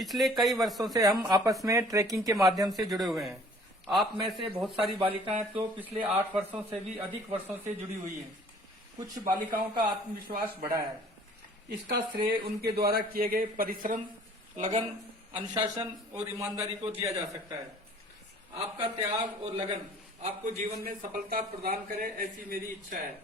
पिछले कई वर्षों से हम आपस में ट्रैकिंग के माध्यम से जुड़े हुए हैं। आप में से बहुत सारी बालिकाएं तो पिछले 8 वर्षों से भी अधिक वर्षों से जुड़ी हुई हैं। कुछ बालिकाओं का आत्मविश्वास बढ़ा है। इसका श्रेय उनके द्वारा किए गए परिश्रम, लगन, अनुशासन और ईमानदारी को दिया जा सकता है। आपका त्याग और लगन आपको जीवन में सफलता प्रदान करे, ऐसी मेरी इच्छा है।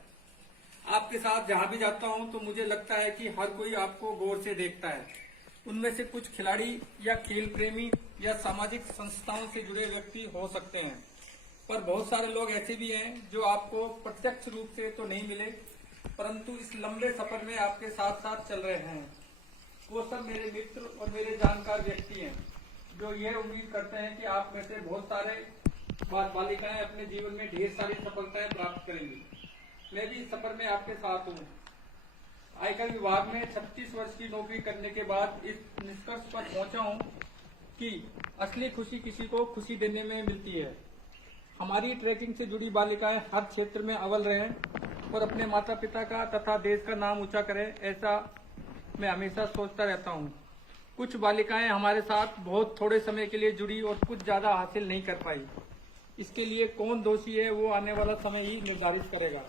आपके साथ जहां भी जाता हूं तो मुझे लगता है कि हर कोई आपको गौर से देखता है। उनमें से कुछ खिलाड़ी या खेल प्रेमी या सामाजिक संस्थाओं से जुड़े व्यक्ति हो सकते हैं, पर बहुत सारे लोग ऐसे भी हैं जो आपको प्रत्यक्ष रूप से तो नहीं मिले, परंतु इस लंबे सफर में आपके साथ साथ चल रहे हैं। वो सब मेरे मित्र और मेरे जानकार व्यक्ति हैं जो यह उम्मीद करते हैं कि आप में से बहुत सारे बालिकाएं अपने जीवन में ढेर सारी सफलताएं प्राप्त करेंगी। मैं भी इस सफर में आपके साथ हूँ। आयकर विभाग में 36 वर्ष की नौकरी करने के बाद इस निष्कर्ष पर पहुंचा हूं कि असली खुशी किसी को खुशी देने में मिलती है। हमारी ट्रैकिंग से जुड़ी बालिकाएं हर क्षेत्र में अव्वल रहें और अपने माता पिता का तथा देश का नाम ऊंचा करें, ऐसा मैं हमेशा सोचता रहता हूं। कुछ बालिकाएं हमारे साथ बहुत थोड़े समय के लिए जुड़ी और कुछ ज्यादा हासिल नहीं कर पाई। इसके लिए कौन दोषी है वो आने वाला समय ही निर्धारित करेगा।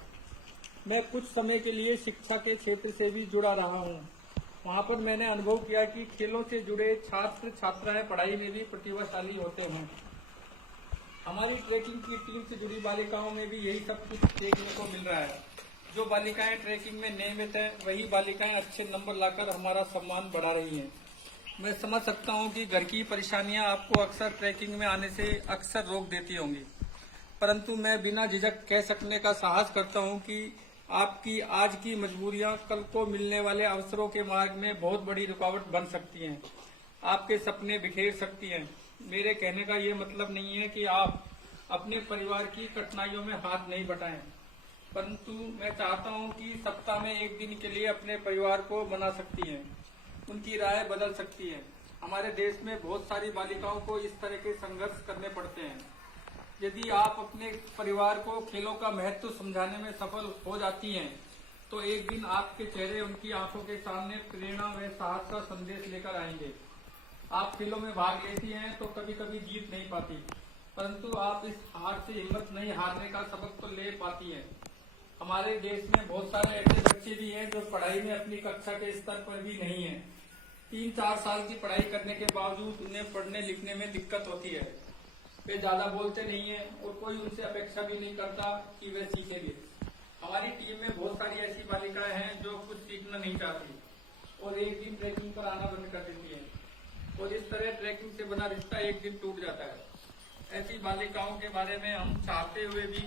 मैं कुछ समय के लिए शिक्षा के क्षेत्र से भी जुड़ा रहा हूँ। वहाँ पर मैंने अनुभव किया कि खेलों से जुड़े छात्र छात्राएं पढ़ाई में भी प्रतिभाशाली होते हैं। हमारी ट्रैकिंग की टीम से जुड़ी बालिकाओं में भी यही सब कुछ देखने को मिल रहा है। जो बालिकाएं ट्रैकिंग में नियमित हैं, वही बालिकाएं अच्छे नंबर लाकर हमारा सम्मान बढ़ा रही हैं। मैं समझ सकता हूँ कि घर की परेशानियां आपको अक्सर ट्रैकिंग में आने से अक्सर रोक देती होंगी, परंतु मैं बिना झिझक कह सकने का साहस करता हूँ कि आपकी आज की मजबूरियां कल को मिलने वाले अवसरों के मार्ग में बहुत बड़ी रुकावट बन सकती हैं। आपके सपने बिखेर सकती हैं। मेरे कहने का ये मतलब नहीं है कि आप अपने परिवार की कठिनाइयों में हाथ नहीं बटाएं, परंतु मैं चाहता हूं कि सप्ताह में एक दिन के लिए अपने परिवार को बना सकती हैं। उनकी राय बदल सकती है। हमारे देश में बहुत सारी बालिकाओं को इस तरह के संघर्ष करने पड़ते हैं। यदि आप अपने परिवार को खेलों का महत्व समझाने में सफल हो जाती हैं, तो एक दिन आपके चेहरे उनकी आंखों के सामने प्रेरणा व साहस का संदेश लेकर आएंगे। आप खेलों में भाग लेती हैं तो कभी कभी जीत नहीं पाती, परंतु आप इस हार से हिम्मत नहीं हारने का सबक तो ले पाती हैं। हमारे देश में बहुत सारे ऐसे बच्चे भी हैं जो पढ़ाई में अपनी कक्षा के स्तर पर भी नहीं है। 3-4 साल की पढ़ाई करने के बावजूद उन्हें पढ़ने लिखने में दिक्कत होती है। वे ज्यादा बोलते नहीं है और कोई उनसे अपेक्षा भी नहीं करता कि वे सीखेंगे। हमारी टीम में बहुत सारी ऐसी बालिकाएं हैं जो कुछ सीखना नहीं चाहती और एक दिन ट्रैकिंग पर आना बंद कर देती हैं, और इस तरह ट्रैकिंग से बना रिश्ता एक दिन टूट जाता है। ऐसी बालिकाओं के बारे में हम चाहते हुए भी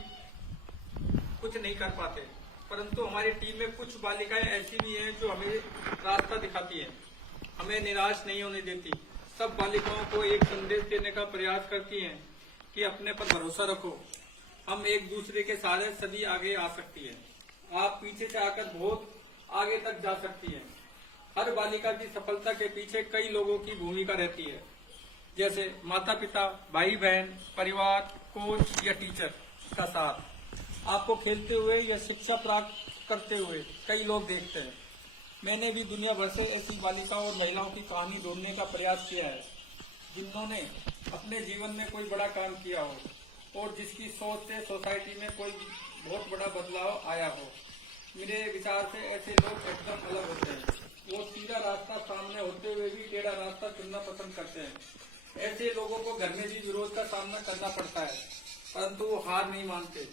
कुछ नहीं कर पाते, परंतु हमारी टीम में कुछ बालिकाएं ऐसी भी हैं जो हमें रास्ता दिखाती हैं, हमें निराश नहीं होने देती। सब बालिकाओं को एक संदेश देने का प्रयास करती हैं कि अपने पर भरोसा रखो, हम एक दूसरे के सहारे सभी आगे आ सकती है। आप पीछे से आकर बहुत आगे तक जा सकती हैं। हर बालिका की सफलता के पीछे कई लोगों की भूमिका रहती है, जैसे माता पिता, भाई बहन, परिवार, कोच या टीचर का साथ। आपको खेलते हुए या शिक्षा प्राप्त करते हुए कई लोग देखते हैं। मैंने भी दुनिया भर से ऐसी बालिकाओं और महिलाओं की कहानी ढूंढने का प्रयास किया है जिन्होंने अपने जीवन में कोई बड़ा काम किया हो और जिसकी सोच से सोसाइटी में कोई बहुत बड़ा बदलाव आया हो। मेरे विचार से ऐसे लोग एकदम अलग होते हैं। वो सीधा रास्ता सामने होते हुए भी टेढ़ा रास्ता चुनना पसंद करते हैं। ऐसे लोगों को घर में भी विरोध का सामना करना पड़ता है, परंतु वो हार नहीं मानते।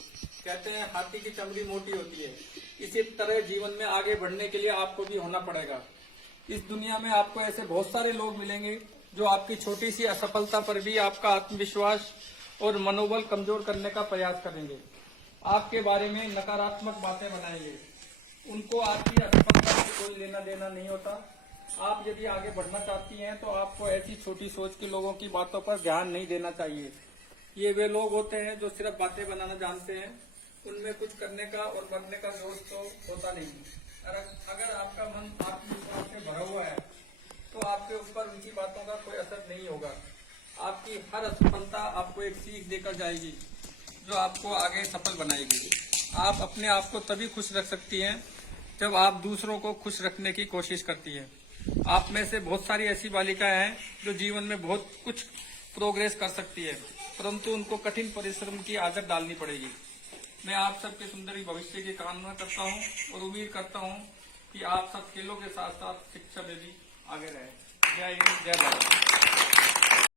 कहते हैं हाथी की चमड़ी मोटी होती है। इसी तरह जीवन में आगे बढ़ने के लिए आपको भी होना पड़ेगा। इस दुनिया में आपको ऐसे बहुत सारे लोग मिलेंगे जो आपकी छोटी सी असफलता पर भी आपका आत्मविश्वास और मनोबल कमजोर करने का प्रयास करेंगे, आपके बारे में नकारात्मक बातें बनाएंगे। उनको आपकी असफलता से कोई लेना देना नहीं होता। आप यदि आगे बढ़ना चाहती हैं तो आपको ऐसी छोटी सोच के लोगों की बातों पर ध्यान नहीं देना चाहिए। ये वे लोग होते हैं जो सिर्फ बातें बनाना जानते हैं, उनमें कुछ करने का और बनने का जोश तो होता नहीं। अगर आपका मन आत्मविश्वास से भरा हुआ है तो आपके ऊपर उनकी बातों का कोई असर नहीं होगा। आपकी हर असफलता आपको एक सीख देकर जाएगी जो आपको आगे सफल बनाएगी। आप अपने आप को तभी खुश रख सकती हैं जब आप दूसरों को खुश रखने की कोशिश करती हैं। आप में से बहुत सारी ऐसी बालिकाएं हैं जो जीवन में बहुत कुछ प्रोग्रेस कर सकती है, परंतु उनको कठिन परिश्रम की आदत डालनी पड़ेगी। मैं आप सबके सुंदर भविष्य की कामना करता हूं और उम्मीद करता हूं कि आप सब खेलों के साथ साथ शिक्षा में भी आगे रहें। जय हिंद, जय भारत।